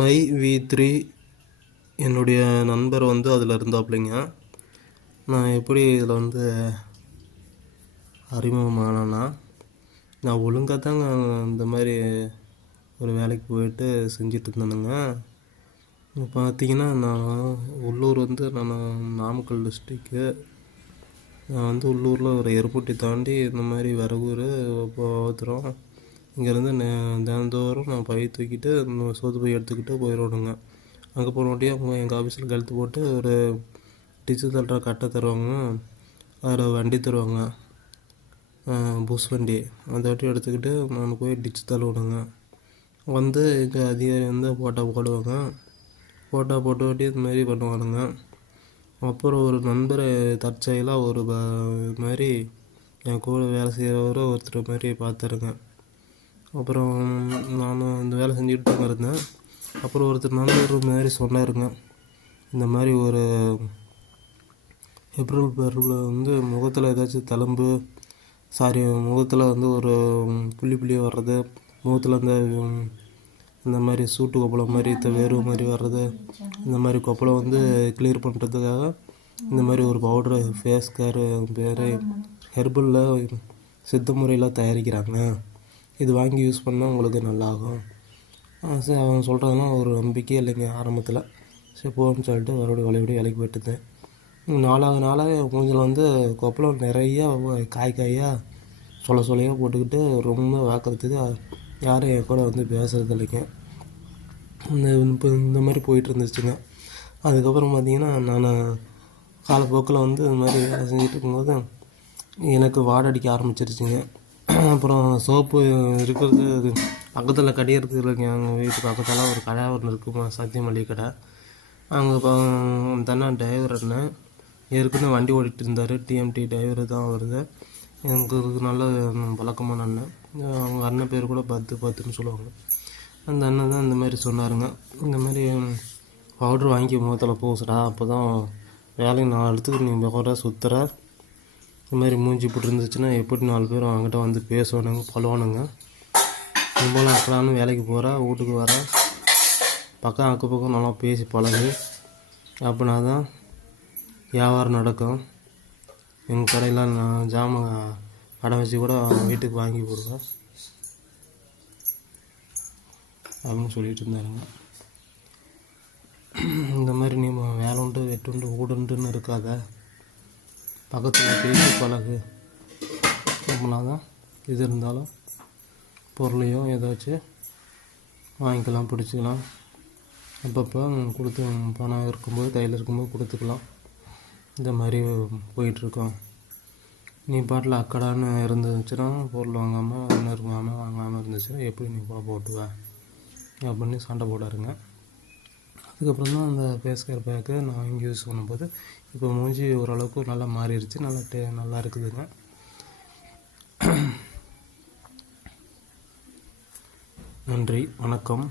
My வி3 என்னுடைய நண்பர் வந்து அதில் இருந்தாப்புலிங்க. நான் எப்படி இதில் வந்து அறிமுகமானேன்னா, நான் ஒழுங்காக தாங்க இந்த மாதிரி ஒரு வேலைக்கு போயிட்டு செஞ்சிட்டு இருந்தேனுங்க. பார்த்தீங்கன்னா நான் உள்ளூர் வந்து நான் நாமக்கல் டிஸ்ட்ரிக்கு. நான் வந்து உள்ளூரில் ஒரு எருப்பட்டி தாண்டி இந்த மாதிரி வரகூர் போத்துறோம். இங்கேருந்து தினந்தோறும் நான் பை தூக்கிட்டு சோத்து பை எடுத்துக்கிட்டு போயிடணுங்க. அங்கே போனோட்டியே அவங்க எங்கள் ஆஃபீஸில் கழுத்து போட்டு ஒரு டிச்சு தள்ளுற கட்டை தருவாங்க. அதில் வண்டி தருவாங்க, புஷ் வண்டி. அந்த வண்டி எடுத்துக்கிட்டு நான் போய் டிச்சு தள்ளுவேனுங்க. வந்து எங்கள் அதிகாரி வந்து ஃபோட்டோ போடுவாங்க. ஃபோட்டோ போட்டு வாட்டி இது மாதிரி பண்ணுவானுங்க. அப்புறம் ஒரு நண்பரை தற்செயலாக ஒரு இது மாதிரி என் கூட வேலை செய்கிறவரை ஒருத்தர் மாதிரி பார்த்தாருங்க. அப்புறம் நான் இந்த வேலை செஞ்சுக்கிட்டு தான் இருந்தேன். அப்புறம் ஒருத்தர் நண்பர் மாதிரி சொன்னாருங்க, இந்த மாதிரி ஒரு ஏப்ரல் பேரில் வந்து முகத்தில் ஏதாச்சும் தழும்பு முகத்தில் வந்து ஒரு புள்ளி வர்றது, முகத்தில் இந்த மாதிரி சூட்டு கொப்பளம் மாதிரி வேர்வை மாதிரி வர்றது, இந்த மாதிரி கொப்பளம் வந்து கிளியர் பண்ணுறதுக்காக இந்த மாதிரி ஒரு பவுட்ரு ஃபேஸ் கேர் பேர் ஹெர்பலில் சித்த முறையில் தயாரிக்கிறாங்க. இது வாங்கி யூஸ் பண்ணால் உங்களுக்கு நல்லாகும். சரி, அவன் சொல்கிறதெல்லாம் ஒரு நம்பிக்கை இல்லைங்க ஆரம்பத்தில். சரி போகணும்னு சொல்லிட்டு வழிபடி வேலைக்கு போயிட்டுருந்தேன். நாளாக மூஞ்சில் வந்து கொப்பளம் நிறையா காயாக சொல்லையாக போட்டுக்கிட்டு ரொம்ப வாக்கிறதுக்கு யாரும் என் கூட வந்து பேசுகிறது இல்லைங்க. இப்போ இந்த மாதிரி போயிட்டு இருந்துச்சுங்க. அதுக்கப்புறம் பார்த்திங்கன்னா நான் காலப்போக்கில் வந்து இந்த மாதிரி வேலை செஞ்சுட்டு இருக்கும்போது எனக்கு வாடடிக்க ஆரம்பிச்சிருச்சுங்க. அப்புறம் சோப்பு இருக்கிறது பக்கத்தில் கடை இருக்குது இல்லைங்க. எங்கள் வீட்டு பக்கத்தில் ஒரு கடை ஒன்று இருக்குமா, சத்திய மளிகை கடை. அங்கே அந்த அண்ணன் டிரைவர் அண்ணன் ஏற்கனவே வண்டி ஓடிட்டு இருந்தார். டிஎம்டி டிரைவர் தான் வருது. எனக்கு நல்ல பழக்கமான அண்ணன். அவங்க அண்ணன் பேர் கூட பத்துன்னு சொல்லுவாங்க. அந்த அண்ணன் தான் இந்த மாதிரி சொன்னாருங்க, இந்த மாதிரி பவுட்ரு வாங்கி முகத்தில் பூசுடா, அப்போ தான் வேலையை 4 இடத்துக்கு நீ முகர சுற்றுற. இந்த மாதிரி மூஞ்சி இப்படி இருந்துச்சுன்னா எப்படி 4 பேர் அவங்ககிட்ட வந்து பேசுவானுங்க, பழுவானுங்க. ரொம்பலாம் அக்கடான்னு வேலைக்கு போகிற, வீட்டுக்கு வர, அக்கப்பக்கம் நல்லா பேசி பழகு. அப்படின்னா தான் வியாபாரம் நடக்கும். எங்கள் கடையில் நான் ஜாமான் கடை வச்சு கூட வீட்டுக்கு வாங்கி கொடுவேன் அப்படின்னு சொல்லிட்டு இருந்தாருங்க. இந்த மாதிரி நீ வேலை உண்டு வெட்டுண்டு ஊடுண்டுன்னு இருக்காத, பக்கத்தில் பேசி பழகு. அப்படின்னா தான் இது இருந்தாலும் பொருளையோ ஏதாச்சும் வாங்கிக்கலாம், பிடிச்சிக்கலாம். அப்பப்போ கொடுத்து பணம் இருக்கும்போது கையில் இருக்கும்போது கொடுத்துக்கலாம். இந்த மாதிரி போயிட்டுருக்கோம். நீ பாட்டில் அக்கடான்னு இருந்துச்சுன்னா பொருள் வாங்காமல் வாங்காமல் இருந்துச்சுன்னா எப்படி நீ போட்டுவ அப்படின்னு சண்டை போடாருங்க. அதுக்கப்புறம் தான் அந்த ஃபேஸ் கேர் பேக்கு நான் வாங்கி யூஸ் பண்ணும்போது இப்போ மூஞ்சி ஓரளவுக்கு நல்லா மாறிடுச்சு, நல்லா இருக்குதுங்க. நன்றி, வணக்கம்.